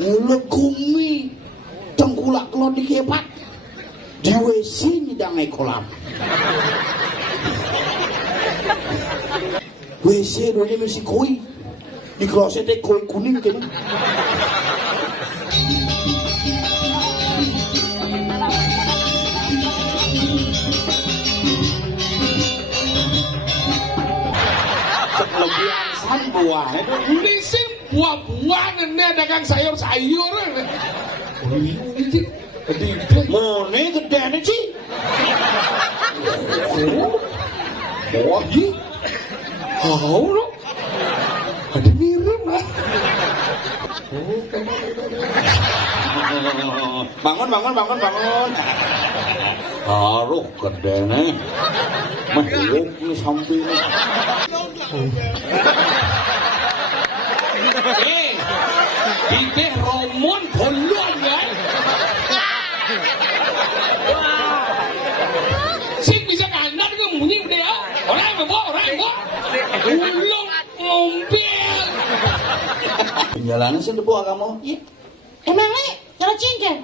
mulut gumi tengkulak kelon dikepat di WC nyidangai kolam WC dua ini masih koi di klosetnya koi kuning kayaknya kelebihan san buah ini sih buah-buahan nih dagang sayur-sayur Mone gede nih sih. Wah iya. Hau lo. Ada mirip lah. Bangun. Aduh gede nih. Mahuk nih samping. Ini Romon bolon ya. Sing bisa kanan ke bunyi dia. Orang mau. Ulung ngompel. Penjalanan sih debu kamu. Emangnya kalau cincin?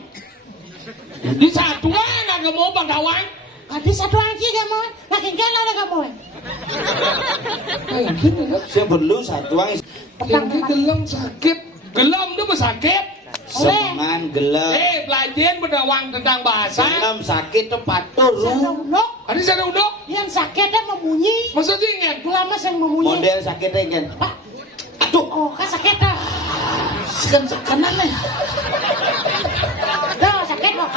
Di satuan nggak mau bangkawan. Di satuan sih gak mau. Makin jalan ada kamu. Saya perlu satuan. Yang gelem sakit. Gelem tuh sakit. Semangan gelem. Pelajaran berdawang tentang bahasa. Gelem sakit tuh patur. Ada sana uduk. Yang sakitnya membunyi. Maksudnya ingat. Gulamas yang membunyi. Model sakitnya kan. Aduh. Oh kan sakitnya. Kanan nih. Dah sakit loh.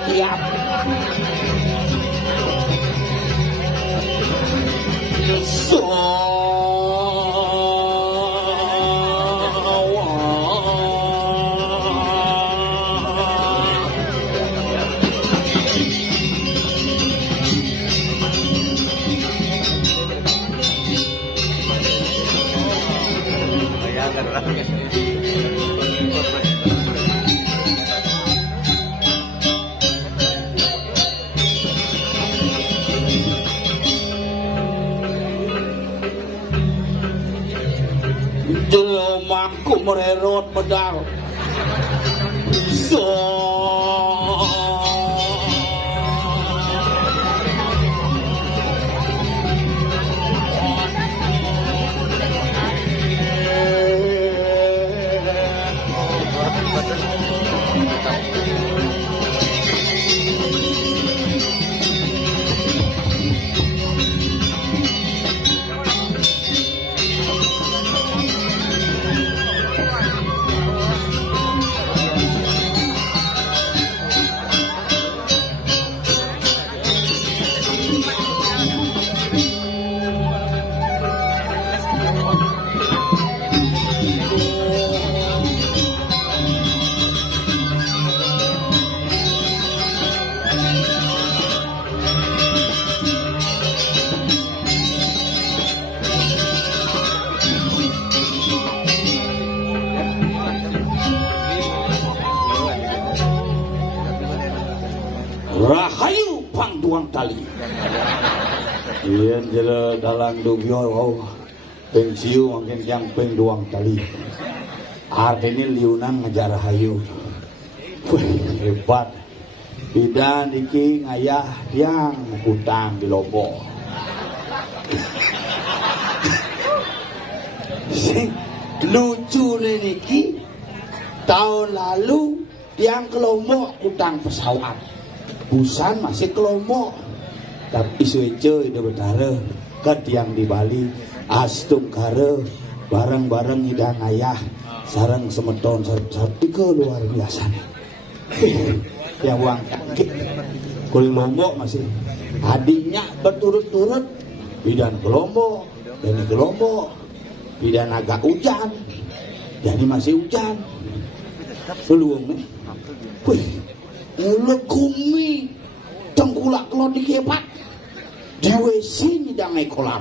Kiat. Jelemaku mererot pedal. Rahayu pangduang tali. Iya jere dalang dugyo wow. Pensiu mungkin yang pengduang tali. Artinya liunan ngejar rahayu. Wih hebat. Bidan iki ngayah yang utang di Lombok. Sing lucu nih niki tahun lalu yang ke Lombok utang pesawat. Busan masih ke Lombok. Tapi suece udah betara ke yang di Bali astung kare bareng-bareng hidang ayah sarang semeton ke luar biasa nih. Yang uang kuling Lombok masih adiknya berturut-turut bidan ke Lombok, ini ke Lombok, bidan agak hujan, jadi masih hujan. Peluang nih, wih, mulut gumi, tengkulak kelon dikepat, di WC nyidangai kolam.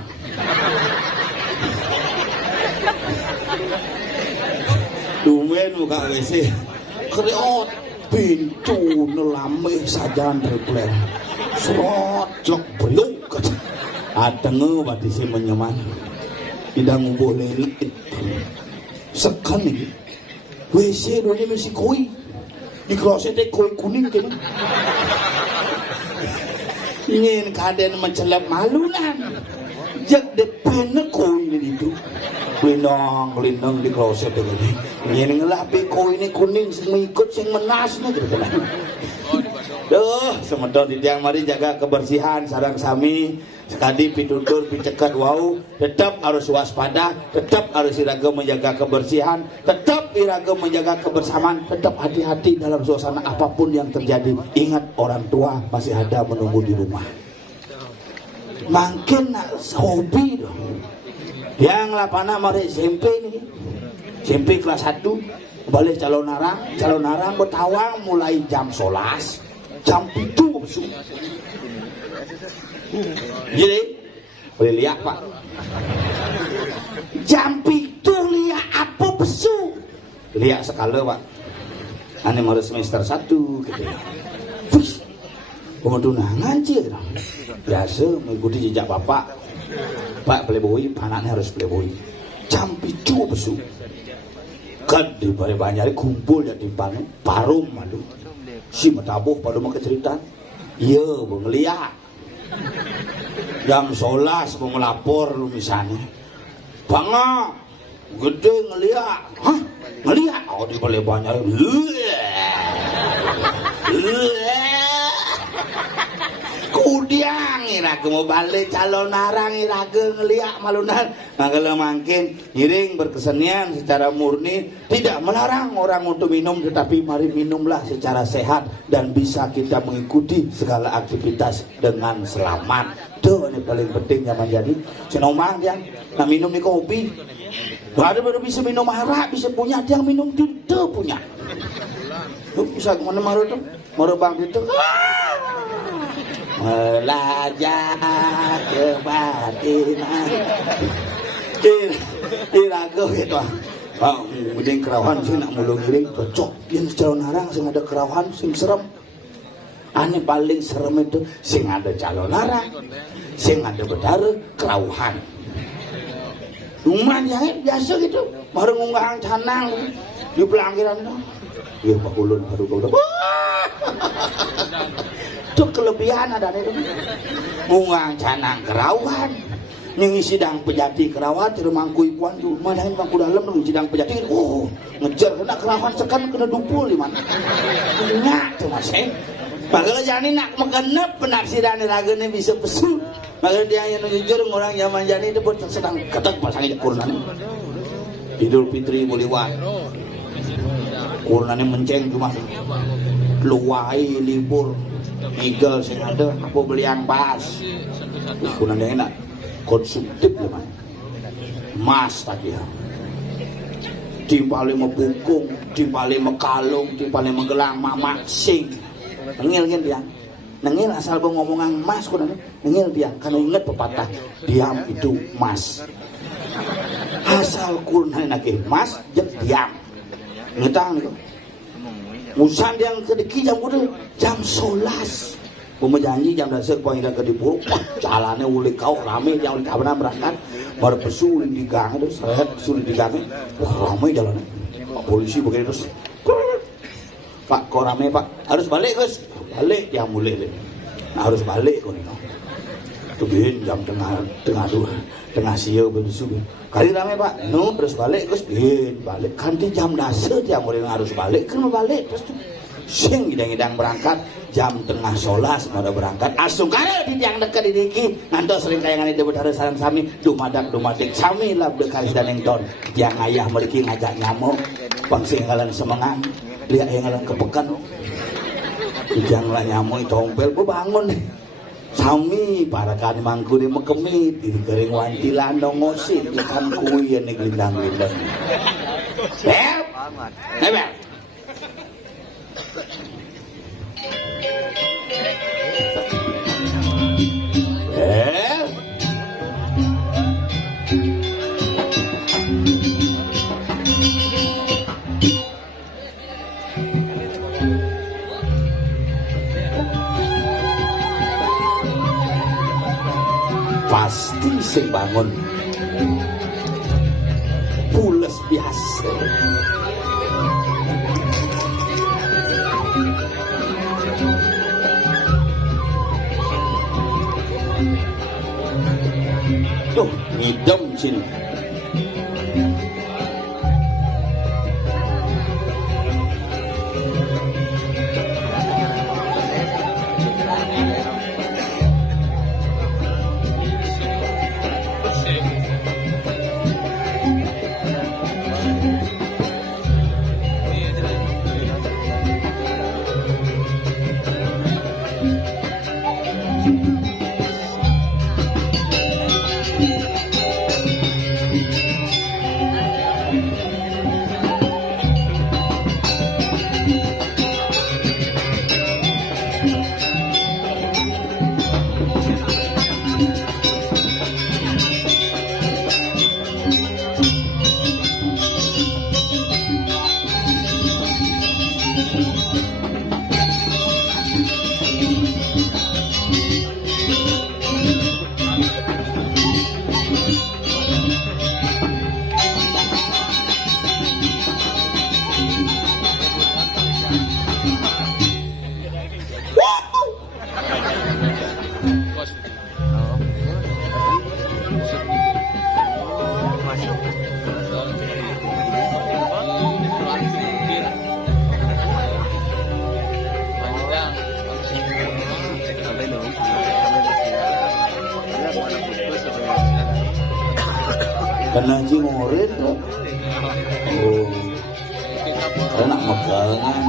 Dumen buka WC, kreot. Pintu nelame sajan replen serot jok beliuk adenge bati si menyeman idang ubuh lelit sekan ini WC doni masih koi di klosetnya koi kuning kena ingin kaden mencelap malunan jak depan koi ini itu lindang di kloset ini ingin ngelapi koi ini kuning mengikut yang menasnya gitu kan. Duh, semedot di tiang mari jaga kebersihan sarang sami sekali pitutur picekat wau tetap harus waspada, tetap harus iraga menjaga kebersihan, tetap iraga menjaga kebersamaan, tetap hati-hati dalam suasana apapun yang terjadi. Ingat orang tua masih ada menunggu di rumah. Makin hobi dong. Yang lapana mari SMP nih, SMP kelas 1 balik calon narang bertawang mulai jam 11 jam 7 besok. Jadi boleh lihat pak, jam 7 lihat apa besok? Lihat sekali pak, ane mau semester 1 gitu ya. Wih, penguntungan aja biasa mengikuti jejak bapak. Pak playboy, anaknya harus playboy. Jam 7 besok. Kan di banyak kumpul jadi panen, parum malu. Si metabuh pada mau cerita. Iya, mau ngeliat. Jam 11 mau ngelapor lu misalnya. Bangga, gede ngeliat. Hah? Ngeliat? Oh di balai banyak. Kudiang iraga mau balik calon narang iraga ngeliak malunan. Nah kalau makin ngiring berkesenian secara murni tidak melarang orang untuk minum, tetapi mari minumlah secara sehat dan bisa kita mengikuti segala aktivitas dengan selamat. Tuh ini paling penting zaman jadi. Senomah dia, nah minum ni kopi. Ada baru bisa minum arak, bisa punya dia minum tidak punya. Tuh bisa mana maru tuh, maru bang itu. Melajah kebatinan iraga gitu mending kerawan sih nak mulung ngiring cocok yang calon narang sing ada kerawan sing serem aneh paling serem itu sing ada calon narang sing ada bedara kerauhan rumah yang biasa gitu baru ngunggah canang di pelanggiran ya Pak Ulun baru udah itu kelebihan ada itu mungang canang kerauhan yang sidang pejati kerawan tidak mangkui puan tu manahin bangku dalam tu sidang pejati ngejar kena kerawan sekan kena dupul di mana nyak tu masih maka jani nak mengenap penafsiran ragane bisa pesu maka dia yang jujur orang zaman jani itu pun sedang ketek pasangnya kurnan Idul Fitri buliwan kurnane menceng cuma luai libur Eagle sing ada apa beliang pas kurang enak konsumtif ya mas tadi ya timpali membungkung timpali mekalung timpali menggelang mama sing nengil dia nengil asal ngomongan mas kurang nengil dia karena ingat pepatah diam itu mas asal kurang lagi mas diam ngetang itu musan yang kedeki jam 11 janji jam dasar kau tidak kedipur jalannya uli kau rame yang uli kawan berangkat baru pesuling di gang itu saya pesuling di gang ramai jalannya Pak polisi begini terus Pak kau rame Pak harus balik guys balik yang mulai nah harus balik kau nih tuh jam tengah siang begitu kali rame Pak terus balik guys balik ganti jam dasar dia mulai harus balik kan balik terus sing ngidang-ngidang berangkat jam tengah 11 pada berangkat asung kare di tiang dekat di diki ngantos sering kayangan di betara sareng sami dumadak sami lah dekaris dan engton yang ayah meriki ngajak nyamuk pangsinggalan semengan lihat yang ngalan kepekan jangan lah nyamuk tompel bangun sami para kan mangku di mekemit di kering wantilan ngosin ikan kuyen nih gelindang-gelindang Bel pasti sing bangun pules biasa tuh ngidem sini kena murid tuh. Oh, enak megangan.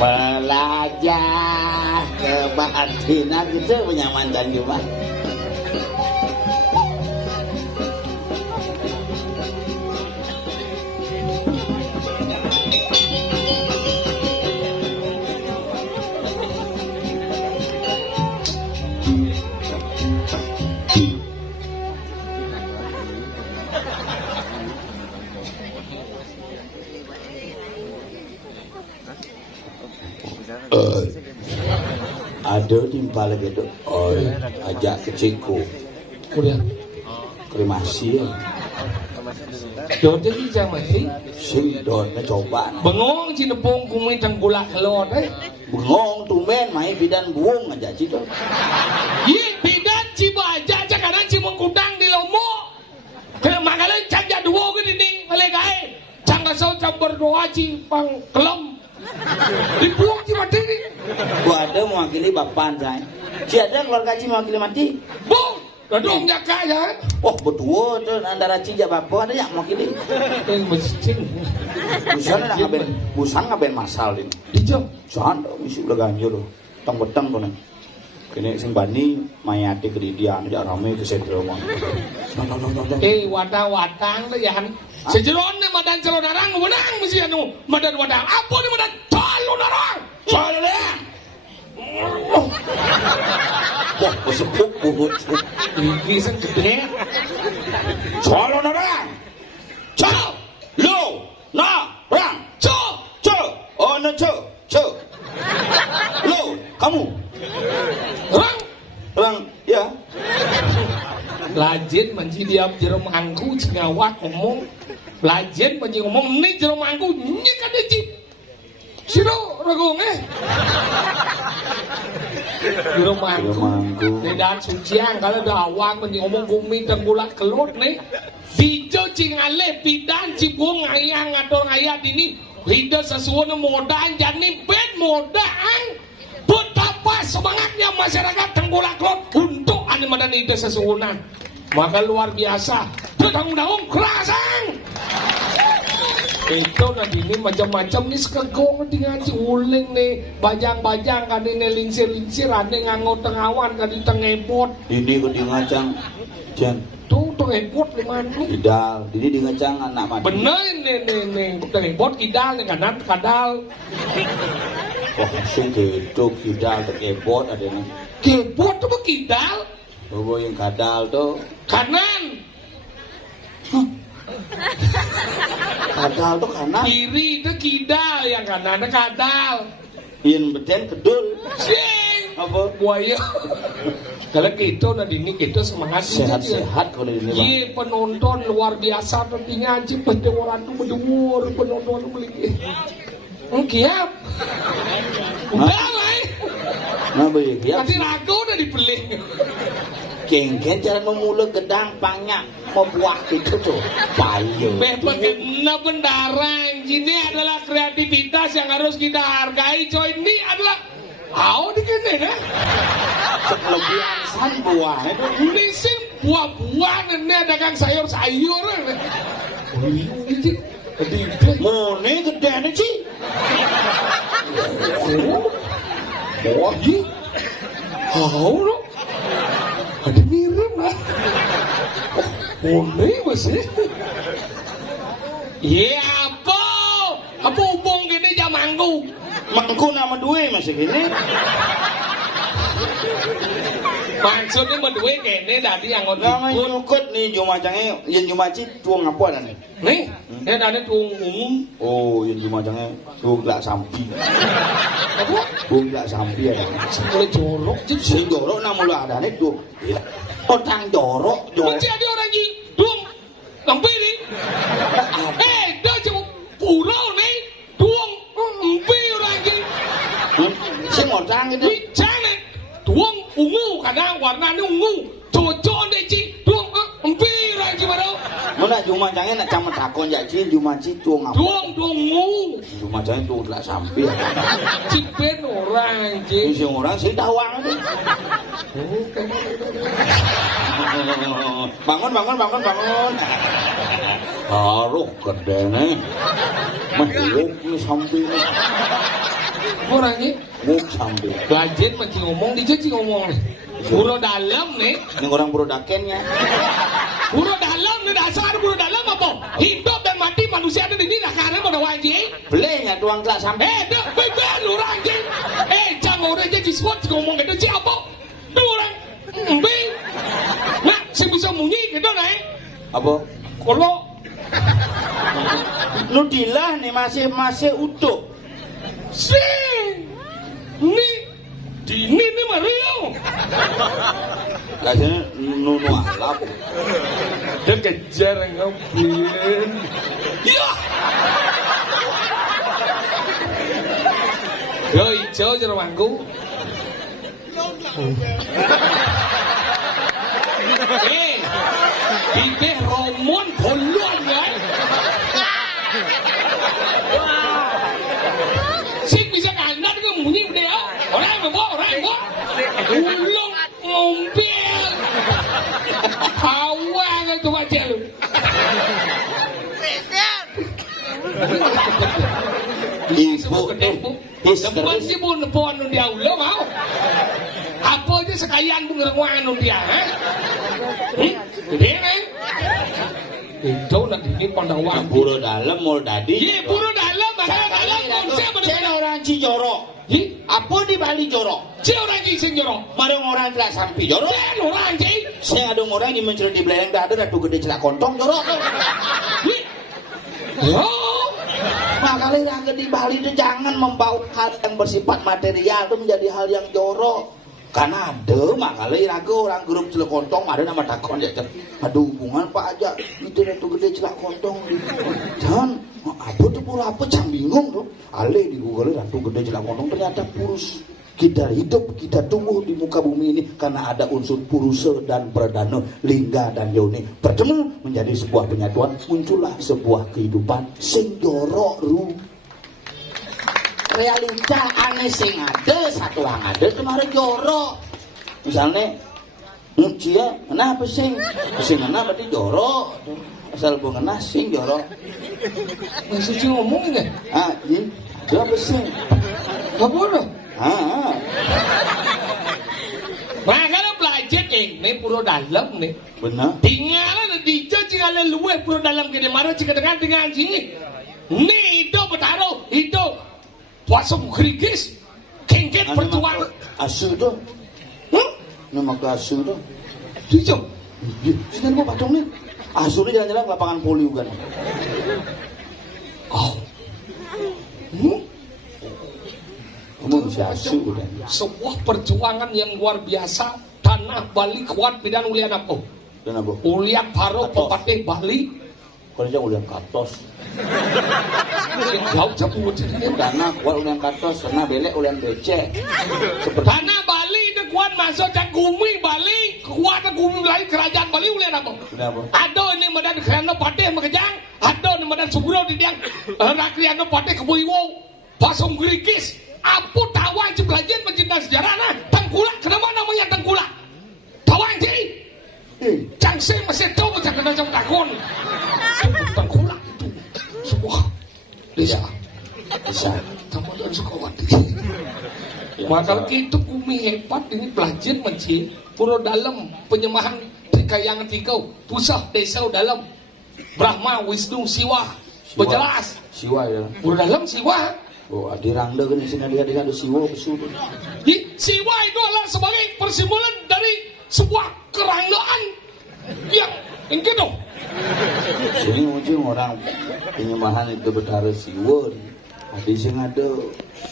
Belajar kebatinan itu menyamankan juga. Ada timpal gitu, oh ajak kecilku, udah kremasi ya. Don jadi jangan mati. Sing donnya coba. Bengong cinepung kumui tengkulak kelot Bengong tumen main bidan buung aja cido. Yin bidan cibaja aja kadang cimong kudang di lomo. Kalau makalan cangja dua ke dinding malegai. Cangga sau campur doa cimpang kelom. Dibuang ci mati ni. Gua ada mewakili bapak saya. Si ada keluarga ci mewakili mati. Bung, Dong jaga ya. Oh berdua tuh antara cija bapak ada yang mau kini. Mesin. Busan ngaben masal ini. Dijo. Sohan misi udah ganjil loh. Tang betang tuh nih. Kini sing bani mayati kedidian dia rame ke sentro mah. Wadang-wadang ya. Sejerone madan celodarang menang mesti anu madan wadang. Apa ni madan celodarang? Celodarang. Wah, kesepuk buhut. Iki sing gede. Celodarang. Cel. Lo. Na. Rang. Co. Oh, no co. Lo, kamu. Rang, ya. Lajin manji diap jero mangku ngawak ngomong. Lajin manji ngomong ni jero mangku nyikat dicip. Sino ragong Jero mangku. Nedan suciang kalau dawang manji ngomong gumi tenggulat kelut nih. Dijo cingale pidan cibung ngayang ngador ngayat ini. Hidup sesuatu modal jani ben modal. Betapa semangatnya masyarakat Tenggulak Klot untuk animadan ide sesuunan. Maka luar biasa. Tetanggung kerasang. Itu nanti ini macam-macam nih sekegong dengan uling nih. Bajang-bajang kan ini lingsir-lingsir. Ada nganggo tengawan kan di tengepot. Ini kok di ngacang. Jan. Tuh tengepot lima nih. Kidal. Ini di ngacang anak mati. Bener nih. Tengepot kidal nih kanan kadal. Wah, sing gitu kidal tekebot ada nih. Kebot tuh kidal. Bobo yang kadal tuh. Kanan. Kadal tuh kanan. Kiri itu kidal, yang kanan itu kadal. Yen beden kedul. Sing. Apa? Buaya. Kalau gitu nanti ini kita semangat sehat-sehat kalau ini bang. Iya penonton luar biasa nanti ngaji pada orang tuh berdua penonton beli. Kiap. Udah lah. Nah baik ya. Nanti ragu udah dibeli. Kengken cara memulai gedang banyak membuah gitu tuh. Payo. Bagaimana bendarang ini adalah kreativitas yang harus kita hargai. Coy ini adalah dikene ya. Kelebihan san buah itu. Ini sih buah-buahan ini ada kang sayur-sayur. Mone gede nih sih. Wah ini. Lo. Ada mirip lah. Mone masih. Iya apa? Apa hubung gini jam mangku? Mangku nama duwe masih gini. Maksudnya berdua kene tadi yang Nama nyukut nih jumacangnya, yang jumaci tuang apa ada nih? Nih, dia ada tuang umum. Oh, yang jumacangnya tuang gak sampi. Apa? Tuang gak sampi ada. Boleh jorok je. Si jorok nama lu ada nih tuang. Orang jorok. Masih ada orang ji, tuang lempi nih. Dia cuma pulau nih, tuang lempi orang ji. Si orang itu. Jangan, tuang ungu kadang warnanya ungu. Cocok deh ci, tuang lempi orang ji baru. Mana jumacangnya nak camat takon ya ci, jumaci tuang apa? Tuang ungu. Jumacangnya tuang gak sampi. Cipen orang ji. Si orang si dawang itu. Bangun. Haruh gede nih. Mahuluk nih sampai nih. Orangnya Muk sampai. Gajen masih ngomong, dia sih ngomong nih. Buro dalam nih. Ini orang burodakennya. Buro dalam nih dasar buro dalam apa? Hidup dan mati manusia ada di sini karena pada wajib. Belenya tuang kelak sampai. Dek, bebel orang je. Jangan orang je disebut ngomong gitu siapa? Tuh orang. Nah, saya bisa munyi gitu nih. Apa? Kalau Nudilah nih masih utuh. Ini Mario. Rasanya nunu alap. Dia kejar ngapain? Ya. Yo hijau jero mangku. Bibih Romon bolon ya. Sing bisa kanan ke munyi dia. Orang yang bawa. Ulung ngompil. Ibu Depan si bu nepon dia ulo mau. Apa aja sekalian bu ngerengwan dia, ha? Gede kan? Itu nak ini pandang wang. pura dalam mall tadi. Iya pura dalam, dalam konsep. Saya orang Cijoro. Apa di Bali jorok? Saya orang Cising jorok. Marang orang celak sampi jorok. Saya orang Cising. Saya ada orang di mencuri di belakang dah ada ratu gede celak kontong jorok. Oh. Makanya yang di Bali itu jangan membawa hal yang bersifat material itu menjadi hal yang jorok. Karena ada makanya raga orang grup celak kontong ada nama takon ya. Ada hubungan Pak aja itu ratu gede celak kontong. Dan apa tuh pula apa cang bingung tuh. Ale di Google ratu gede celak kontong ternyata purus. Kita hidup, kita tumbuh di muka bumi ini karena ada unsur purusa dan perdana, lingga dan yoni bertemu menjadi sebuah penyatuan, muncullah sebuah kehidupan sing jorok ru. Realita aneh sing ada satu yang ada kemarin jorok. Misalnya, cia, kenapa sing? Sing kenapa berarti jorok? Asal bunga sing jorok. Maksudnya ngomong nggak? Ah, ini apa sing? Apa dah? Ah. Nah kalau belajar ini pura dalam nih. Benar. Tinggal di jangan luwe pura dalam gini marah jika dengan sini. Nih itu bertaruh itu puasa krigis kengket perjuangan. Asu tu. Nama ke asu tu. Tujuh. Sini gua patung ni. Asu ni jalan-jalan ke lapangan poli bukan. Oh. Kamu bisa asu udah. Sebuah perjuangan yang luar biasa. Tanah Bali kuat bidan ulian apa? Dan apa? Ulian Paro pepatih Bali. Kalau jangan ulian katos. Jauh jauh jadi. Tanah kuat ulian katos, tanah belek ulian becek. Tanah Bali itu kuat masuk dan gumi Bali. Kuat gumi lain kerajaan Bali ulian apa? Kenapa? Ada ini medan kerana patih makejang. Ada ini medan sugro di diang. Rakriano patih kebuiwo. Pasung gerigis. Apa tawang je belajar mencinta sejarah nah? Tengkulak, kenapa namanya tengkulak? Tawang je. Cangse masih tahu macam kena jam takun. Tengkulak itu sebuah desa. Bisa. Kamu dan Sukawati. Maka itu kumi hebat ini belajar menci pura dalam penyembahan Trikayangan Tikau pusat desa dalam Brahma Wisnu Siwa berjelas. Siwa ya. Pura dalam Siwa. Oh, adirangda kan di sini dia ada siwa besul. Siwa itu adalah sebagai persimbolan dari sebuah keranggaan yang gitu. Jadi ujung orang penyembahan itu bertaruh siwa. Di sini ada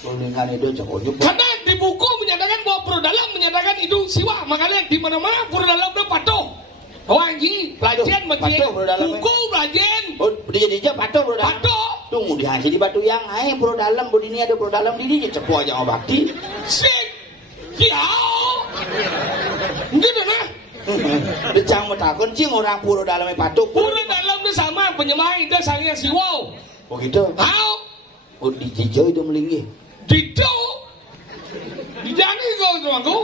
pelingan itu cakapnya. Karena di buku menyatakan bahwa pura dalam menyatakan itu siwa, makanya di mana-mana pura dalam itu patuh. Oh anjing, pelajaran menjadi buku pelajaran. Oh, dia patuh pura dalam. Patuh. Tunggu dihasil di batu yang pura dalam, budi ini ada pura dalam di dia cepu aja obati. Sik, ya. Gitu nah. Decang metakun cing orang pura dalamnya patuh. Pura dalam itu sama penyembah itu sangnya siwa. Oh gitu. Tahu? Oh di jejau itu melinggi. Gitu. Di jangan itu aku.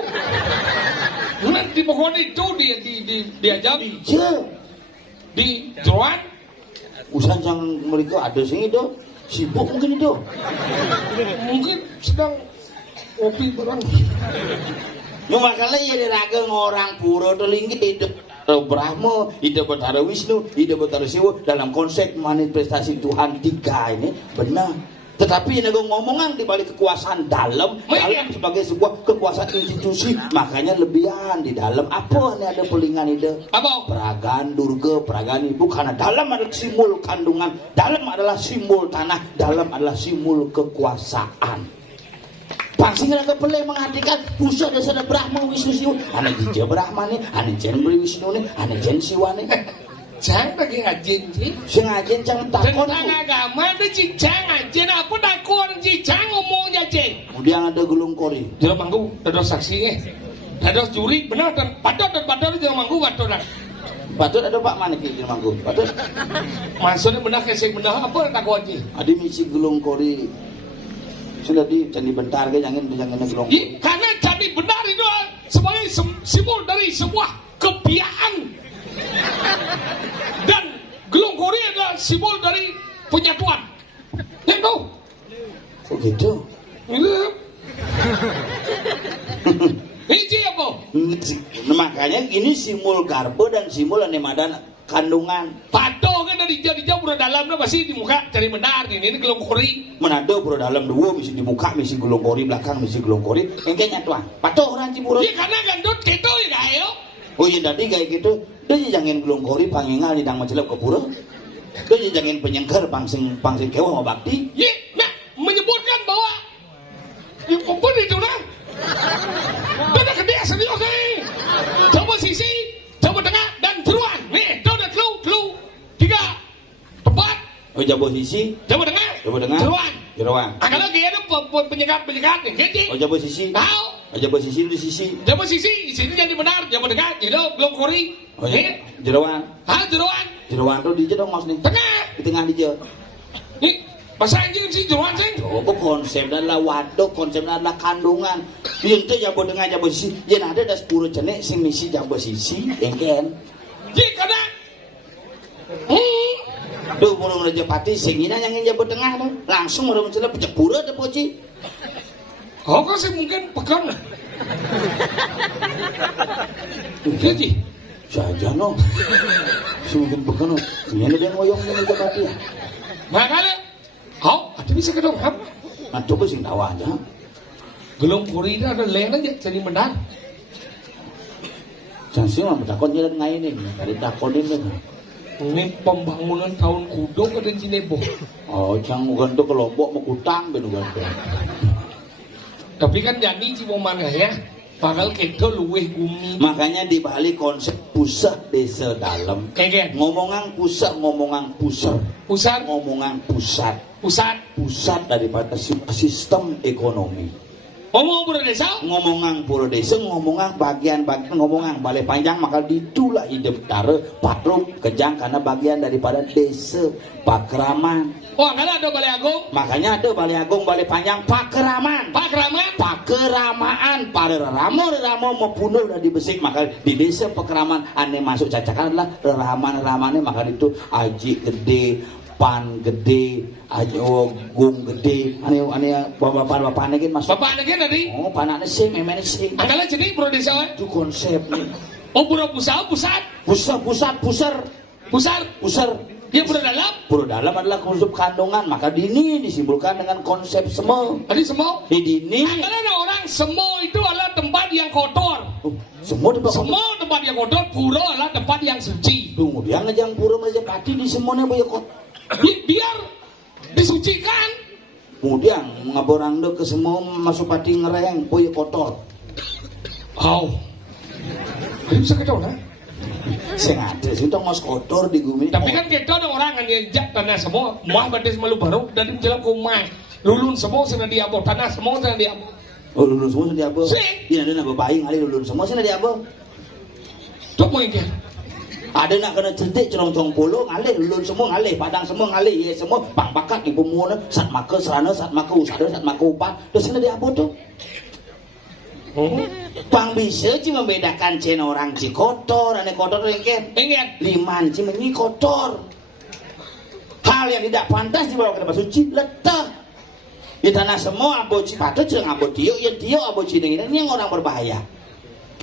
Nanti pokoknya itu diajak Iya. di Jeruan. Usaha yang mereka ada sini itu sibuk mungkin itu. Mungkin sedang kopi barang. Ya makanya ya diraga orang pura terlinggit hidup Brahma, hidup Betara Wisnu, hidup Betara Siwa dalam konsep manifestasi Tuhan tiga ini benar. Tetapi yang ngomongan di balik kekuasaan dalam sebagai sebuah kekuasaan institusi, makanya lebihan di dalam apa nih ada pelingan itu? Apa? Peragaan Durga, peragaan ibu karena dalam adalah simbol kandungan, dalam adalah simbol tanah, dalam adalah simbol kekuasaan. Pangsing raga pelai mengartikan pusat dasar Brahma Wisnu Siwa. Ane jija Brahma nih, ane jen Wisnu nih, ane jen Siwa nih. Jangan lagi ngajin sih. Si ngajin jangan takon. Tentang agama itu cicang ngajin apa takon cicang ngomongnya cing. Kemudian ada gulung kori. Jangan manggu, ada saksinya, ada juri benar dan patut jangan manggu patut dah. Patut ada Pak mana kita manggu? Patut. Maksudnya benar kesek benar apa takon sih? Ada misi gulung kori. Sudah di candi bentar ke jangan gulung. Karena candi benar itu sebagai simbol dari sebuah kebiaan. Dan gelung kori adalah simbol dari penyatuan. Oh gitu. Hiji apa? Makanya ini simul karbo dan simul anemadan kandungan. Patuh kan dari jauh pura dalamnya masih di muka cari benar ini gelong kori. Manado pura dalam dua misi di muka misi gulung kori belakang misi gulung kori. Engkenya tuan. Patuh orang Ciburo. Iya karena gandut gitu ya ayo. Oh iya tadi kayak gitu. Dia jangan gulung kori pangingal di dang macelep ke pura. Dia jangan penyengker pangsing kewa mau bakti. Iya, nah menyebutkan bahwa ya kumpul itu nah. Udah gede serius nih. Coba sisi, coba tengah dan teruan. Nih, udah clue. 3 tempat. Oh jabo sisi, Coba tengah. Teruan. jeroan. Kalau dia ada penyekat nih, gitu. Oh jabo sisi. Tahu? Oh jabo sisi di sisi. Coba sisi, di sini jadi benar. Coba tengah, itu belum kori. Oh iya. Jeroan. Teruan. Jeroan tuh di dong mas nih. Tengah. Di tengah di je. Nih, bahasa anjing sih teruan sih. Coba konsepnya adalah waduk, konsepnya adalah kandungan. Itu jabo tengah jabo sisi. Yen ada 10 jenek sing misi jabo sisi, engken. Jadi karena Duh burung Raja Pati sing ina yang jabo tengah tuh. Langsung urang celep jepura teh poci. oh kan sih mungkin pegang. Jadi Saja no. Semakin pekan no. Ini ada yang ngoyong dengan Raja Pati ya. makanya, ada bisa kedong ham. Nah coba sing tawa aja. Gelong kori itu ada lain aja jadi benar. Jangan sih mah takon jalan ngainin. Dari takonin deh. Ini pembangunan tahun kudo ke dan Cinebo. Oh, jangan bukan tuh ke Lombok mau kutang ben bukan. Tapi kan jadi Ciboman ya. Padahal kita luweh bumi. Makanya di Bali konsep pusat desa dalam. Kegen. Ngomongan pusat, ngomongan pusat. Pusat. Ngomongan pusat. Pusat. Daripada sistem ekonomi. Ngomong pura desa. Ngomongan pura desa, ngomongan bagian-bagian, ngomongan balai panjang, maka ditulah hidup tara patrum kejang karena bagian daripada desa pakraman. Oh, kalau ada balai agung. Makanya ada balai agung, balai panjang, pakraman. Pakeramaan, para ramo mau punuh dan dibesik, maka di desa pakraman ane masuk cacakan adalah reraman-reramannya, maka itu aji gede, pan gede, gung gede, ane bapak ane kan masuk. Bapak ane kan tadi. Oh, panane sing, memene sing. Angkala jadi pura desa. Itu konsepnya. Oh, pura pusat. Pusar. Ya pura dalam. Pura dalam adalah konsep kandungan, maka dini disimpulkan dengan konsep semo. Tadi semua. Di dini. Angkala ada orang semua itu adalah tempat yang kotor. Semua Tempat yang kotor, pura adalah tempat yang suci. tunggu dia ngejang pura Raja Pati di semuanya boya kok. Biar disucikan. Kemudian ngaborang dek ke semua masuk pati ngereng boya kotor. Bisa ketahuan, ha? Sengaja sih itu ngos kotor di gumi. Tapi kan kita ada orang yang ngejak tanah semua, mah batis malu baru dari menjelang kumai, lulun semua sudah diabot, tanah semua sudah diabot. Oh lulun semua sudah diabot. Si. Iya ada nambah bayi kali lulun semua sudah diabot. Tuh mau yang Ada nak kena cetik cerong-cerong polo ngalih lulun semua ngalih padang semua ngalih ya semua bang bakat ibu muana sat maka serana sat maka usada sat maka upat terus sudah diabot tuh. Bang bisa cuma membedakan cen orang ci kotor, ane kotor ringket. Ingat. Liman ci menyi kotor. Hal yang tidak pantas dibawa ke tempat suci letah. Di tanah semua abo ci patut jeung abo tiuk, yang tiuk abo ci ini yang orang berbahaya.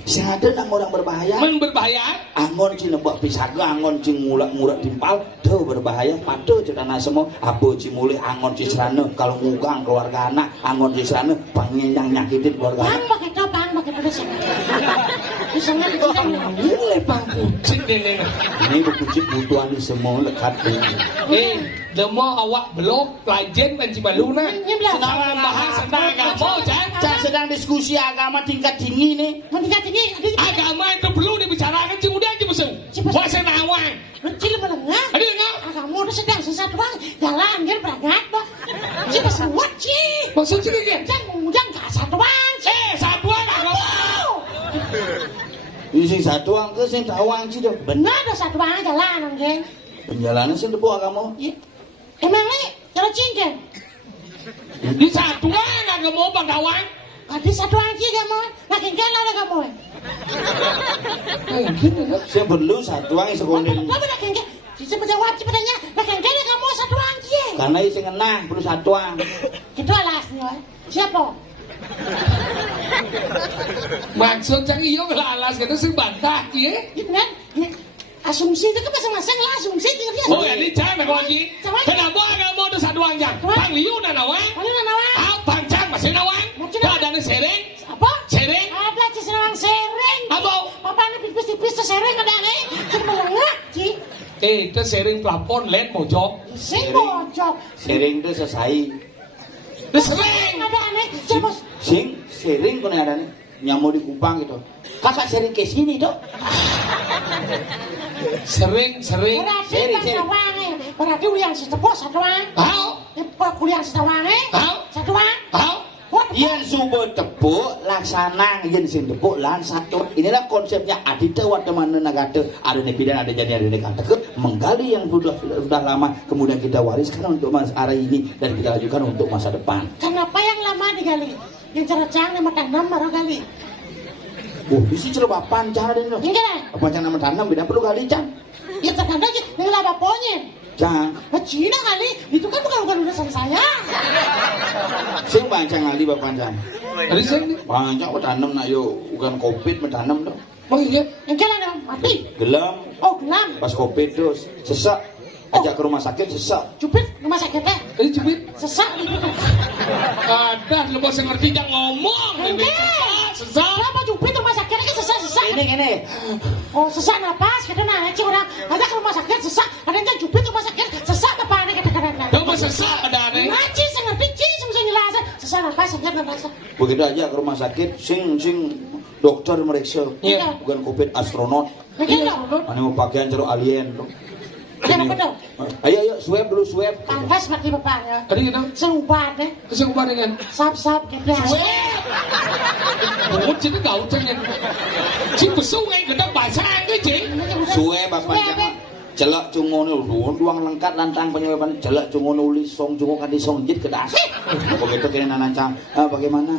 Sing ada nang orang berbahaya. Men berbahaya. Angon ci nebak pisaga, angon ci ngulak timpal, tuh berbahaya. Patut ci tanah semua abo ci mulih angon ci serana kalau ngugang keluarga anak, angon ci serana pangenyang nyakitin keluarga anak. Bang pakai pedas. Bisa nggak kita Mulai bang kucing ini. Ini kucing butuhan di semua lekat ini. Demo awak blok pelajen dan Cibaluna. Sedang membahas tentang agama, Cak sedang diskusi agama tingkat tinggi nih. Tingkat tinggi. Agama itu perlu dibicarakan kemudian aja besar. Puasa nawang. Kecil menengah. Ada nggak? Agama udah sedang sesat bang. Jalan dia berangkat bang. Cipa semua ci. Maksud sih kan? Jangan kemudian nggak satu bang. Satu agama. Ini satu angka sing tawang sih dong. Benar ada satu bang jalan anjing. Penjalanan sih debu agama. Emang nih kalau cincin. Di satu agama bang kawan. Di satu aja kamu. Makin kena ada kamu. Saya perlu satu angin sekolah. Apa nak kengke? Bisa menjawab sebenarnya. Makin kena kamu satu aja. Karena isi ngenah perlu satu ang. Itu lah Siapa? Maksud cang iyo ngelalas gitu sih bantah ya. Itu kan? Asumsi itu kan masing-masing lah asumsi tinggal dia. Oh ya ini jangan kau lagi. Kenapa agak mau dosa doang jang? Bang Liu na nawang. Mana nawang? Ah Bang Cang masih nawang. Ada nih sereng. Apa? Sereng. Ada Cisrawang sereng. Apa? Apa nih tipis-tipis sereng ada nih? Cuma melengak sih. Itu sereng plafon led mojok. Sing bocok. Sering itu selesai. Sereng. Ada nih. Coba. Sering kau ada nih. Nyamuk di Kupang gitu. Kakak sering ke sini tuh. Sering. Berarti pas nawang ya. Berarti yang setepuk satuan. Hao. Kuliah setawang satuan. Hao. Yen subuh tepuk laksana yen sing tepuk lan satu. Inilah konsepnya adita wadamana nagata. Ada nepidan, ada jadi, ada nekata. Menggali yang sudah lama kemudian kita wariskan untuk masa hari ini dan kita lanjutkan untuk masa depan. Kenapa yang lama digali? Yang ceracang nama tanam baru gali. Isi coba pancar den. Enggak. Pancar nama tanam beda perlu kali can. Ya terkadang yang lama pokoknya. Can. Cina kali, itu kan bukan urusan saya. Sing pancang kali bapak pancang. Dari sini. Pancang tanam nak yo bukan covid mentanam tuh. Oh iya. Enggak lah, mati. Gelam. Oh, gelam. Pas covid terus sesak. Ajak ke rumah sakit sesak. Cupit rumah sakitnya. Ini cubit. Sesak gitu. Ada lu bos ngerti jangan ngomong. Sesak. Apa cupit rumah sakitnya kan sesak. Ini. Oh, sesak napas. Kita nanya sih orang. Ada ke rumah sakit sesak. Ada yang cupit rumah sakit sesak apa nih kata-kata. Kamu sesak ada nih. Ngaji saya ngerti sih semua jelasan. Sesak napas, sesak napas. Begitu aja ke rumah sakit sing dokter meriksa. Iya. Bukan covid astronot. Begitu. Mana mau pakaian ceruk alien tuh. Kenapa dong? Ayo swab dulu swab. Kanvas mati bapaknya. Tadi kita Serupat deh. kesukaan dengan Sap-sap gitu. Ủa chứ cái cậu chân nhìn chứ có số ngay người ta bà sang cái chị Swab apa jangan. Celak cungono ruang lengkap lantang penyebab celak cungono ulisong cungo kan disong jit kedas. Begitu kena nancang. Bagaimana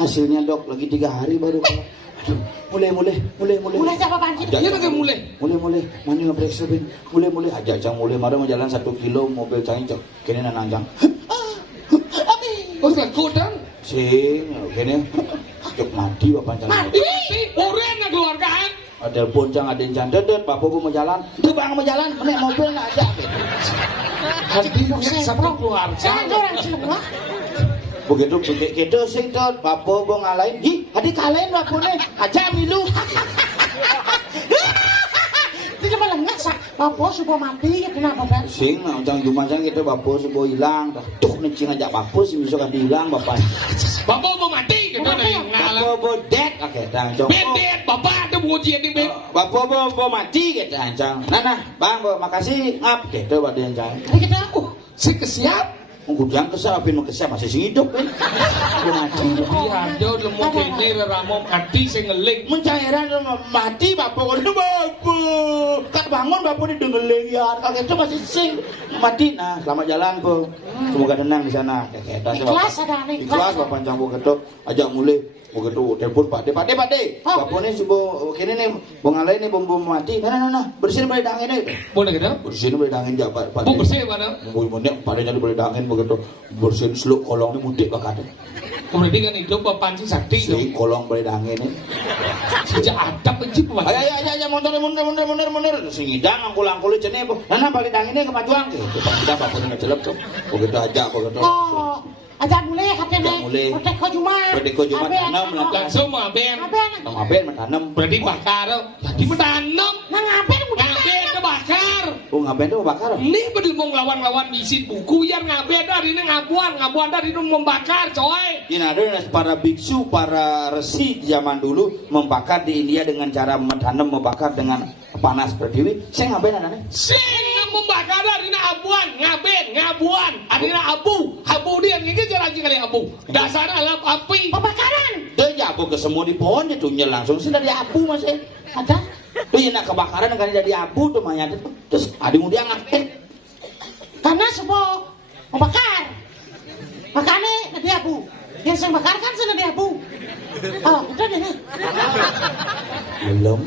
hasilnya dok? Lagi 3 hari baru keluar. Aduh, mulai. Mulai siapa panci? Iya kan mulai Mulai. Mana yang periksa bin? Mulai. Ajak cang mulai. Mari mau jalan 1 kilo mobil cang cak. Kena nancang. Oh kan kodang Sing, kene cuk mati bapak cang. Ih, orang yang keluargaan Ada boncang ada yang candet, bapak mau jalan. Tuh bang mau jalan, menek mobil nak ajak. Hati satu keluarga Jangan orang semua. Begitu gitu sing tot bapak mau ngalahin. Ih, hadi kalahin bapaknya. Aja milu. Itu cuma lengah sak. Bapak sudah mati, kenapa kan? Sing macam jumacang gitu bapak subuh hilang. Tuh nih ngajak bapak sih bisa kan hilang bapak. Bapak mau mati gitu nih ngalah Bapak bodet, oke tang cong. Bedet bapak ada ujian di bed Bapak mau mati gitu ancang. Nah, bang, makasih ngap gitu pada ancang. Kita, si kesiap Gudang kesal, pin mau kesal masih sing hidup kan? Udah mati. iya ada lemuk ini ramom hati saya ngeling Mencairan mati bapak udah bapak. Kan bangun bapak di dengeling ya. Kalau itu masih sing mati. Nah, selamat jalan po. Semoga tenang di sana. ikhlas ada nih. Ikhlas bapak campur ketok. Ajak mulai. Begitu telepon Pak De. Bapak ini subuh kini nih bongalain nih bom mati. Nah. Bersihin boleh dangin nih. boleh gitu Bersihin boleh dangin jabat Pak. mau bersih mana Mau pada jadi boleh dangin begitu. Bersihin seluk kolong ini mudik bakatnya. kemudian kan hidup bapak si sakti Si kolong boleh dangin nih. sejak ada pencip pak Ayo mundur. Sing idang angkul-angkul ceneh po. Nah balik dangine kemajuan gitu. Pak kita bapaknya ngecelep tuh. Begitu aja begitu. Oh, aja mulai katanya. Teko Jumat. langsung mau aben Ngapain menanam? berarti bakar lagi menanam Nang ngapain mudah? ngaben ke bakar Ngapain tuh bakar? ini bedil mau ngelawan bisin buku yang ngaben dari ini ngabuan dari itu membakar coy Ini ada para biksu, para resi zaman dulu membakar di India dengan cara menanam membakar dengan panas berdiri. Saya ngapain anaknya? sing membakar dari ini ngabuan dari ini abu dia ini cara kali abu dasarnya adalah api Pembakaran. Dia jago ke semua di pohon itu langsung sih dari abu mas. Ada? Tuh yang nak kebakaran kan dari abu tuh mayat itu. Terus ading dia ngapain? Karena semua membakar. Makanya dari abu. Yang saya bakar kan sudah di abu. Oh, itu dia nih. Belum.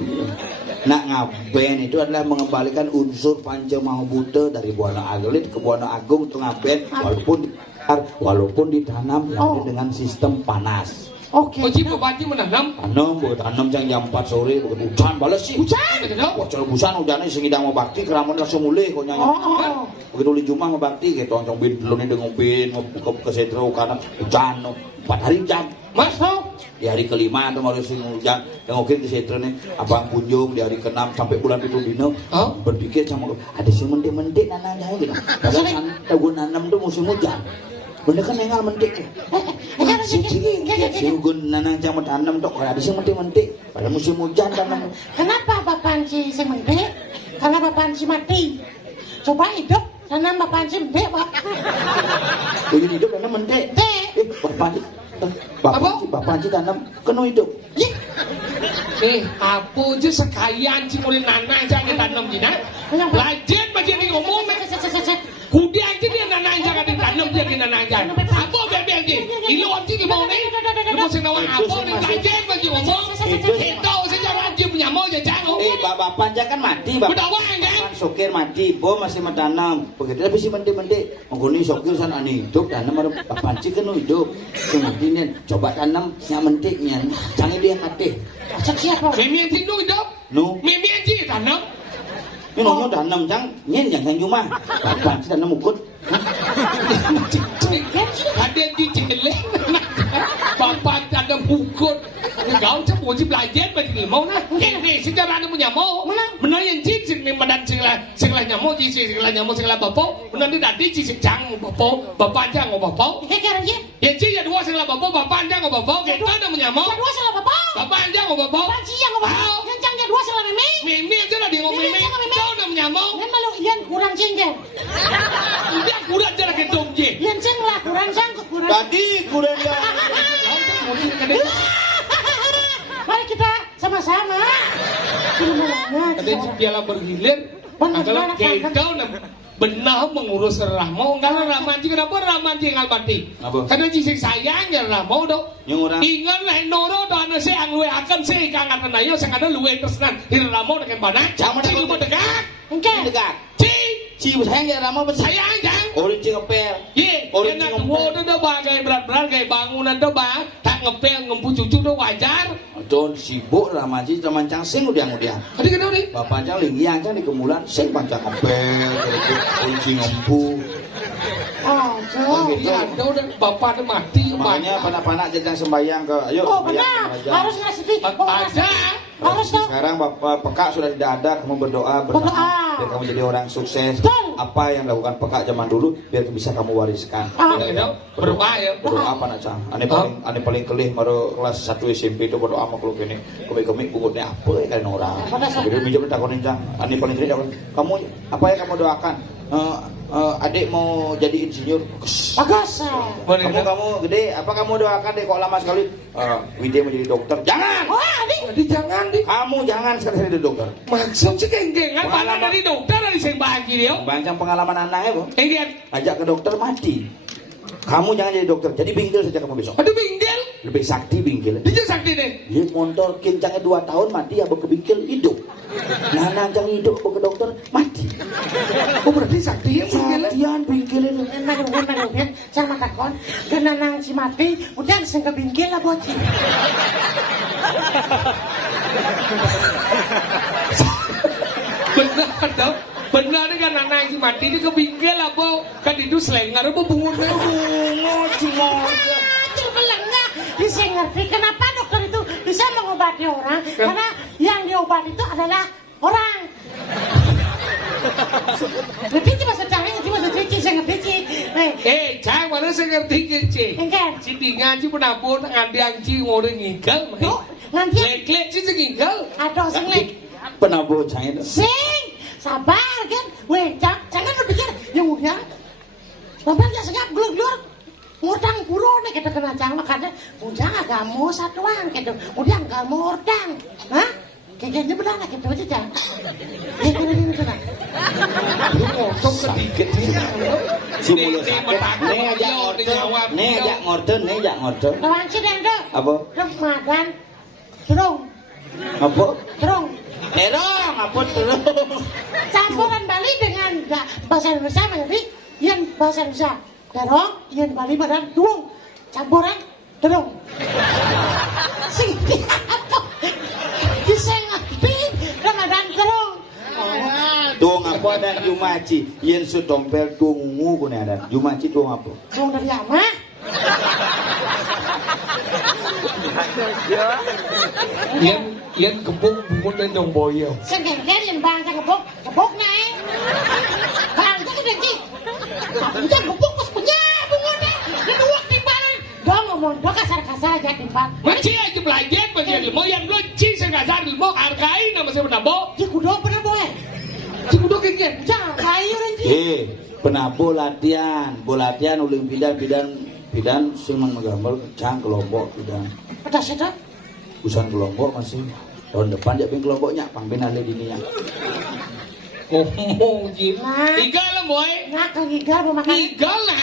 Nak ngaben itu adalah mengembalikan unsur Panca Mahabhuta dari Buana Alit ke Buana Agung untuk ngaben walaupun walaupun ditanam Oh. dengan sistem panas. Oke. Kunci Bapak Haji menanam. Tanam jam 4 sore begitu hujan balas sih. Hujan. Wah, kalau hujan hujannya sing ngidang mau bakti keramun langsung mulai kok nyanyi. Oh. Begitu li Jumat mau bakti gitu orang bin belum ini ngupin mau ke setro karena hujan 4 hari hujan. Mas, Di hari kelima itu harus hujan yang oke di setro nih abang kunjung di hari ke-6 sampai bulan itu dino berpikir sama ada si mentik-mentik nananya gitu. Padahal tahu nanam tuh musim hujan. Bener kan nengal mentik. Si gun nanang jam tanam tuh kalau ada si mentik-mentik. Pada musim hujan tanam. Kenapa Bapak Anci mendik? Karena Bapak Anci mati. Coba hidup tanam Bapak Anci mendik, Pak. Jadi hidup tanam mentik. Bapak Anci tanam kena hidup. apa aja sekalian si mulai nanang jangan tanam jina. Lajen macam ni ngomong. Kudi aja dia nanang jangan ditanam dia kena nanang jangan. Apa bebel je? Ilo aja di bawah ni. Lepas senawa apa ni lajen macam ngomong. Itu sejarah aja punya mau je jangan. Bapak Panca kan mati, Bapak. Berdawang kan? Sokir mati, Bo masih mentanam. Begitu tapi si mentik-mentik. Mengguni sokir san ani hidup tanam ada Bapak Panci kan hidup. Kemudian coba tanam yang mentiknya. Jangan dia kate. Macam siapa? Mimi anti nu hidup. Nu, Mimi anti tanam. ini nonyo tanam jang nyen yang cuma. Bapak Panci tanam ukut. Ada di jelek. Bapak tanam ukut. Kau cakap wajib belajar bagi ni mau nak. Ini sejarah ni punya mau. Benar yang cik sing badan singlah nyamuk ji singlah nyamuk singlah bapak. Benar ni dadi ji sing jang bapak jang bapak. Yang cik ya dua singlah bapak jang bapak. Kita ada menyamuk. Dua salah Bapak. Bapak jang bapak. Bapak Anci yang Bapak. Yang jangnya dua salah Mimi. Mimi aja lah dia ngomong Mimi. Kau ada menyamuk. Yang malu Ian kurang cinggan. Dia kurang cara ketum je. Ian cing lah kurang jangkut kurang. Tadi kurang ya. Mari kita sama-sama. Ada piala bergilir. Kalau kita benar mengurus Rahmo, kalau Rahmanji kenapa Rahmanji ngalbati? Karena jisik sayang ya Rahmo dok. Yang orang Ingat lah noro do ana se ang luwe akan se kang akan ayo sing ada luwe tresnan hir Rahmo dengan bana. Jangan Cing mau dekat. Engke. dekat. Cing sayang ya Rama besar. sayang jang. Orang cing ngepel. Ye, Orang kena cing tuwo do bagai berat-berat kayak bangunan do ba, tak ngepel ngempu cucu do wajar. Don sibuk Ramaji zaman cang sing udiang-udiang. Ada kenapa ni? Bapak cang lingiang cang di kemulan sing pancang ngepel. Kunci ngempu. Oh, Iya, ada udah bapak ada mati. Makanya panak-panak jajang sembahyang ke ayo. Oh sembahyang benar, ke gereja. harus ngasih di. Ada. Harus dong. Sekarang Bapak Pekak sudah tidak ada, kamu berdoa bersama Berdoa. biar kamu jadi orang sukses. Betul. Apa yang dilakukan Pekak zaman dulu biar bisa kamu wariskan. Ah. Berdoa ya. Berdoa apa nak cang? Ane paling kelih baru kelas 1 SMP itu berdoa sama klub ini. Kemik-kemik bungkutnya apa ya kalian orang? Jadi minjem takonin cang. Ane paling sering takon. Kamu apa yang kamu doakan? Adik mau jadi insinyur. Bagus. Kamu gede. Apa kamu doakan deh? Kok lama sekali? Widya mau jadi dokter. Jangan. Wah, ini Jadi jangan di. Kamu jangan sekali jadi dokter. Maksud sih genggengan mana dari dokter dari sing bahagia dia. Bancang pengalaman anaknya bu. Enggak. Ajak ke dokter mati. Kamu jangan jadi dokter. Jadi bingkil saja kamu besok. Aduh binggil. Lebih sakti bingkil. Dia sakti deh. Dia motor kincangnya 2 tahun mati ya ke bingkil hidup. Nah nanjang hidup ke dokter mati. Oh berarti sakti ya binggil. Saktian bingkil itu. Enak, jangan takon. Kena nang si mati, udah sing kebingkil lah bocil. Benar dong. Benar kan anak yang mati ini kebingkil apa? Kan itu selengar apa bungunya bungo cuma. Belengah, bisa ngerti kenapa dokter itu bisa mengobati orang? Karena yang diobati itu adalah orang. Ngerti sih bahasa cari, ngerti bahasa cuci, saya ngerti sih. Cang mana saya ngerti kece. Engkan. Si ngaji penabur ngadi anji ngoreng nginggal. Oh, nanti Lek-lek sih nginggal. ada sing lek. Penabuh cahaya. Sing, sabar kan? Weh, jangan berpikir yang udah. Bapak ya segap glur-glur. Ngurdang puro nih kita kena cang makanya udah agak mau satuan gitu. Udah enggak mau ngurdang. Hah? Kayaknya benar lah gitu aja cang. Gitu nah. Lu ngotong sedikit sih. Si mulut sakit. Nih ajak ngorden. Lawan si dendok. Apa? Ramadan. Terung. Apa? Terung. Terong, apa terong? Campuran Bali dengan bahasa Indonesia menjadi yang bahasa Indonesia. terong yen bali badan duung campuran terong sing bisa ngerti Ramadan terong Tuang apa dan Jumaci? Yen su dompel tuang ungu kune ada. Jumaci tuang apa? duung dari ama Yen kebuk bungut dan dong boyo. sing kengken yen bang ka kebok nae bang ka gede Jangan kebuk pas punya bungone dan uang timbalan dong ngomong do kasar-kasar aja timbal Macam aja belajar bagian ilmu yang lucu sengaja ilmu hargai nama saya penabo. Ji kudo pernah boy Cikuduk kengken. jangan kayu renji Penabo latihan, uling bidan sing menggambar kecang kelompok bidan. pedas itu Usan kelompok masih tahun depan jadi kelompoknya pangpin ahli dininya. Ngomong ji. Nah. Igal lah boy. nah kegigal memakan Igal lah.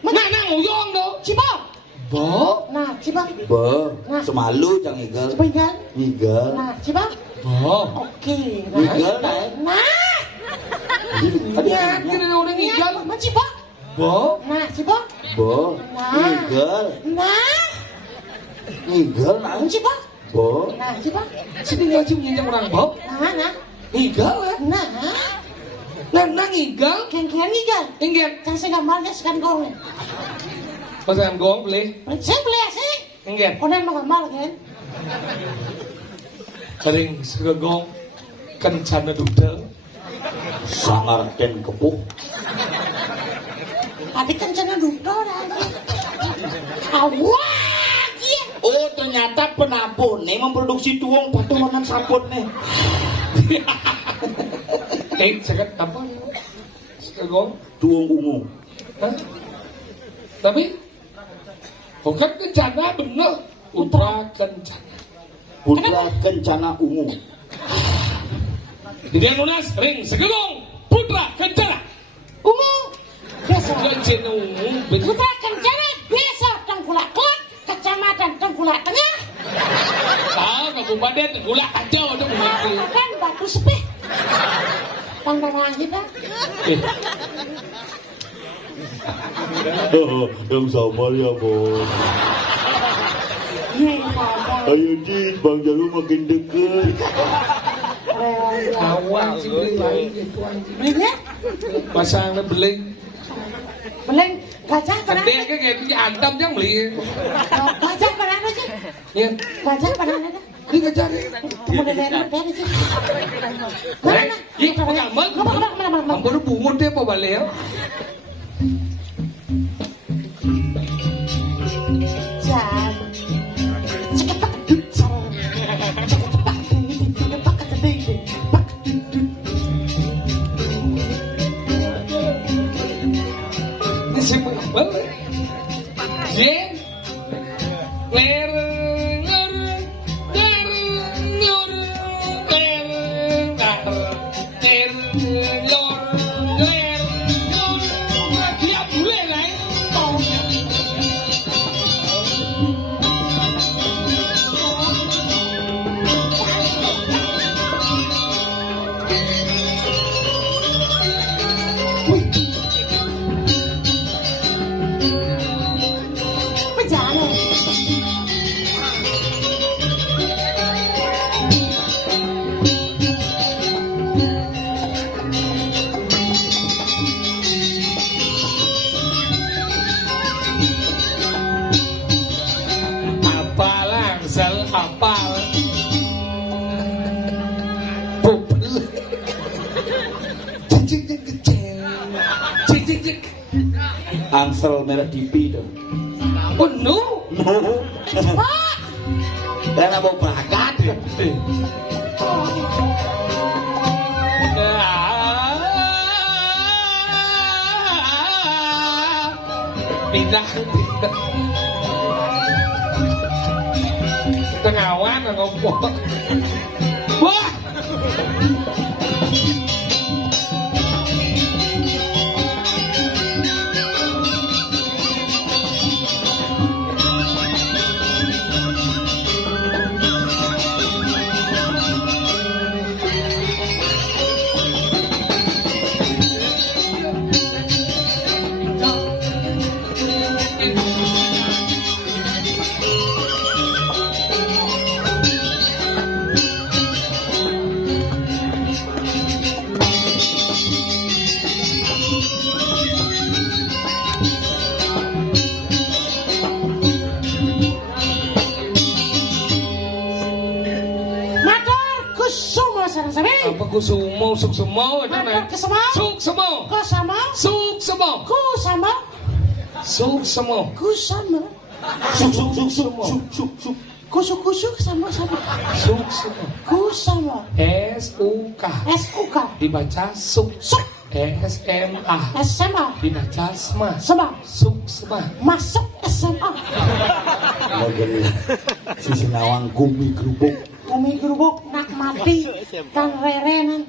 nah Nguyong do. cibong Bo. nah cibong Be, Nah. semalu cang igal. cibong igal Igal. nah cibong Bo. oke Igal nah. nah Ya, kena orang igal. nah cibong Bo. nah cibong Bo, Nah. igal. nah Igal nah. cibong Bo, nah cibong Sini ngaji nyenyak orang Bob. nah Igal lah. nah Igal. kengkian igal Ingin. kan saya gambarnya sekan gong Pasang gong beli. saya beli sih Ingin. konen mau gambar kan Kering segegong. Kencana dudel. sangar ten kepuk. adik kan cina dudo lagi awak iya Oh ternyata penabur nih memproduksi tuang patungan saput nih. Sekat apa nih? Segegong. Tuang ungu. Hah? Tapi bukan kencana bener. Putra kencana. Putra kencana ungu. Jadi yang lunas ring segegong. Putra kencana. ungu besok Kencana ungu. putra kencana besok tengkulak klak kecamatan tengkulak tengah Kabupaten gula kacau ada begitu. kan batu sepeh tanggungan kita Yang sabar ya bos. iya sabar Ayo Jin, Bang Jalu makin deket. Awang sih beli lain itu anjing. belinya Pasangnya beli. beleng gajah pernah Gede kan kayak punya antam yang beli. gajah pernah aja Ya, gajah pernah aja ini nggak cari. udah dari sih mana Ih, pengamal. mana Ampun bungut deh apa balik ya? jam cekepak dut cekepak cekepak keding pak dut Ini si pengamal. Jen. Ler. berjalan Apal angsal apal. Pupel. Cing cing cing cing. Cing cing cing. Angsel merek TV tuh. Penuh. pak Karena mau berangkat. Pindah. Tengawan ngomong. Wah. Kusumo sareng sami. Apa kusumo, suksemo, itu Matur nih. kesemo. Suksemo, Kusamo. suksemo, Kusamo. suksemo. Kusamo. Suk. Kusuk-kusuk sama. Suksemo. Kusamo. SUK. SUK. Dibaca suk. Suk. SMA. SMA. Dibaca SMA. Sema. Suksema. Masuk SMA. Lagi si Sinawang gumi kerupuk. Umi gerubuk nak mati kan rerenan.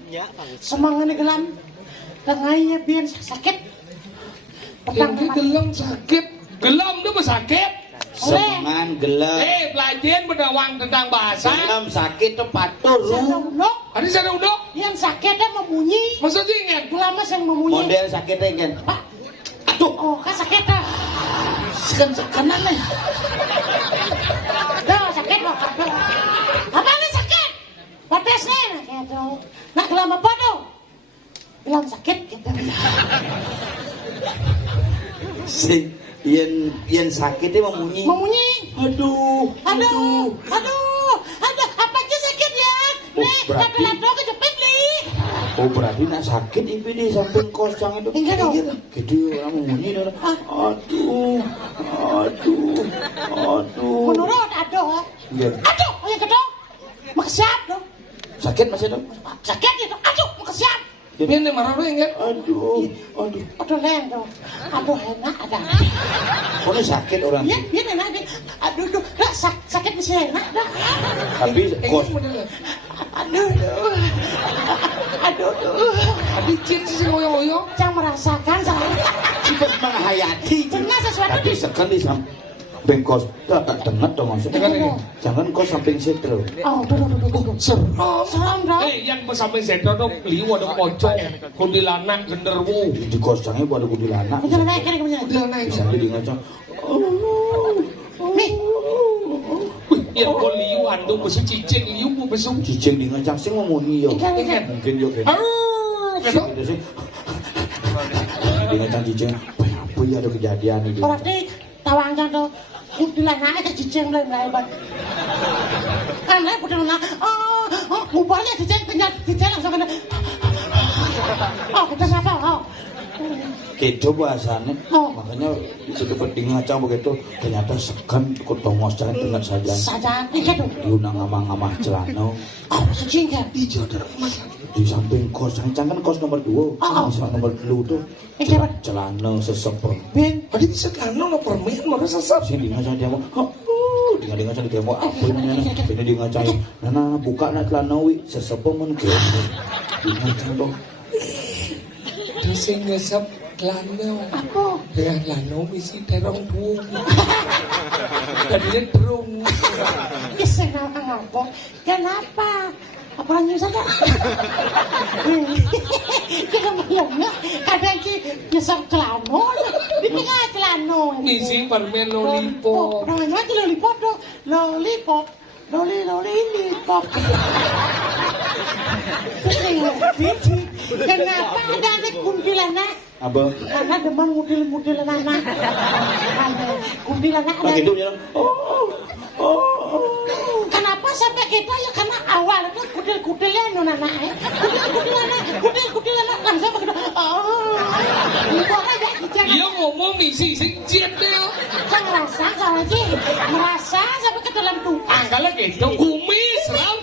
Semangane gelam. Tengahnya biar sakit. Petang Ini gelam sakit. Gelam itu sakit. Semangan gelap. Pelajaran berdawang tentang bahasa. Gelap sakit tuh patur. Saduduk. Ada sana udah. Yang sakitnya memunyi. Maksudnya ingat. Gelamas yang memunyi. Model sakitnya kan. Pak. Aduh, Oh, kan sakitnya. sekanan nih. Tuh, sakit loh. Apa ini sakit? Patesnya. Gitu. Nah, gelam apa tuh? Gelam sakit gitu. Si yen sakitnya memunyi. Memunyi. Aduh. Aduh. Apa aja sakit ya? Oh, Nih, berarti- lado-lado kejepit nih. Oh berarti nak sakit ibu di samping kosong itu. Enggak dong. Gitu orang memunyi dong. Aduh. Menurut aduh. Iya. Aduh, yang kedua. Makasiap dong. Sakit masih dong. Sakit itu. Aduh, makasiap. Ini marah lu ingat. Aduh. Aduh, len dong. Aduh, enak ada. Kok ini sakit orang? Iya, enak nih. Aduh, sakit mesti enak dah. Tapi kos. Aduh. Tapi cint sih ngoyo-ngoyo. Jangan merasakan saya. Cepet menghayati. Benar sesuatu Tapi di. sekali samping kos. Tak dengar dong maksudnya. Dengar ini. Jangan kos samping situ. Oh, tuh. Serem. Serem dong. Yang sampai sedo dong liu ada pocong, kuntilanak, genderuwo. Di kosongnya buat kuntilanak. Bener naik kan bener. Kuntilanak. Bisa jadi ngacang. Nih, Yang kau liu andung besu cicing liu bu besu. Cicing di ngacang sing memunyi yo. Ikan. Mungkin yo kan. Gitu. Gitu sih. Di ngacang cicing. Apa ya ada kejadian itu? berarti tawangkan tuh. Kuntilanak ke cicing mulai hebat. Kan lah kuntilanak. Ngubahnya cicing tinggal cicing langsung kena. Oh, kita siapa? Oh. Gitu bahasanya. Oh. Makanya itu dapat di ngacang begitu. Ternyata sekan kotongos jangan dengar saja. Saja, ini tuh. Diundang ngamah-ngamah celana. Oh, suci kan? Hijau darah emas. Di samping kos kan kos nomor 2. Oh. Di nomor 2 tuh Ini apa? celana seseper. Ben. Tadi bisa kan lo permen mana sesat. Sini di ngacang dia mau. Di ngacang dia mau apa ini? Ini di ngacang. Nah, buka nak celana wi seseper mun ke. Di ngacang dong. Terus yang ngesap lano. Apa? Dengan lano misi terong tuung. Tadinya terung. Kisah ngapa? Kenapa? Apa lagi saja? Kita ngomongnya kadang nyesap celano, di tengah celano. Misi permen lollipop. Namanya aja lollipop dong, lollipop. Lollipop. Kenapa ada anak kuntilanak? Apa? Karena demen ngudil anak. Kuntilanak ada. Gitu ya. Kenapa sampai kita ya karena awal itu kudil-kudilnya anak kudil-kudil anak langsung begitu. Bukan aja Dia jangan ngomong misi sing jet deh. merasa kalau sih merasa sampai ke dalam tuh. Angkala gitu kumis seram.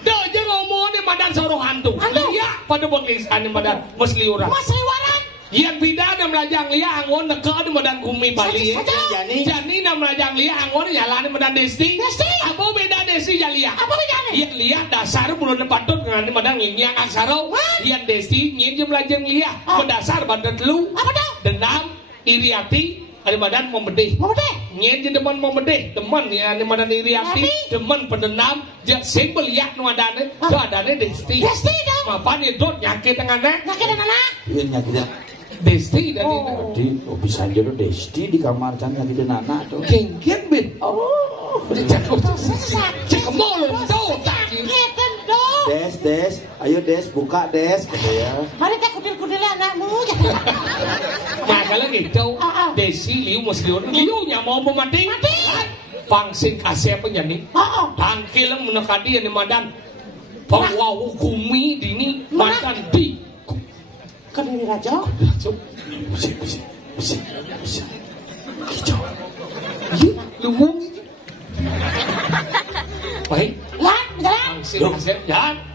Dah aja ngomong nih madan seorang hantu. Hantu? Iya pada bengkisan nih madan mesliuran. Mas Liwaran. Yang bida na melajang liya angon neka di madan kumi Bali. Saja. Jani na melajang liya angon nyala ni madan desti. Desti. Apa beda desti jalia? Apa bedanya? Yang liya dasar bulan patut dengan ni madan nginyang aksara. What? Yang desti nyin melajang liya. Mendasar badan telu. Apa dah? Denam, iri hati, ada badan membedih. Mau deh. Nyen je demen membedih, demen ya ni madan iri hati, Tapi? demen pendenam, je simbol yak nu adane, tu adane desti. Desti dong. Mapan itu nyakit tengahnya. Nakit anak. Iya nyakitnya. Desti dan Oh. ini. Jadi bisa aja tuh Desti di kamar can nyakitin anak tuh. Genggen bin. Oh. Cek mall tuh tadi. Sakit dong. Des, ayo Des, buka Des, gitu ya. Mari kita kudil anakmu. Makanya gitu. Desi liu musliun. Liu nya mau mati. Pangsin kasih apa jadi? Tangkil menekadi yang di madan. bahwa hukumi dini makan di Kediri Rajo. Bisa. Kicau. Iya, lumung. Baik, Lan, jalan. langsung ya.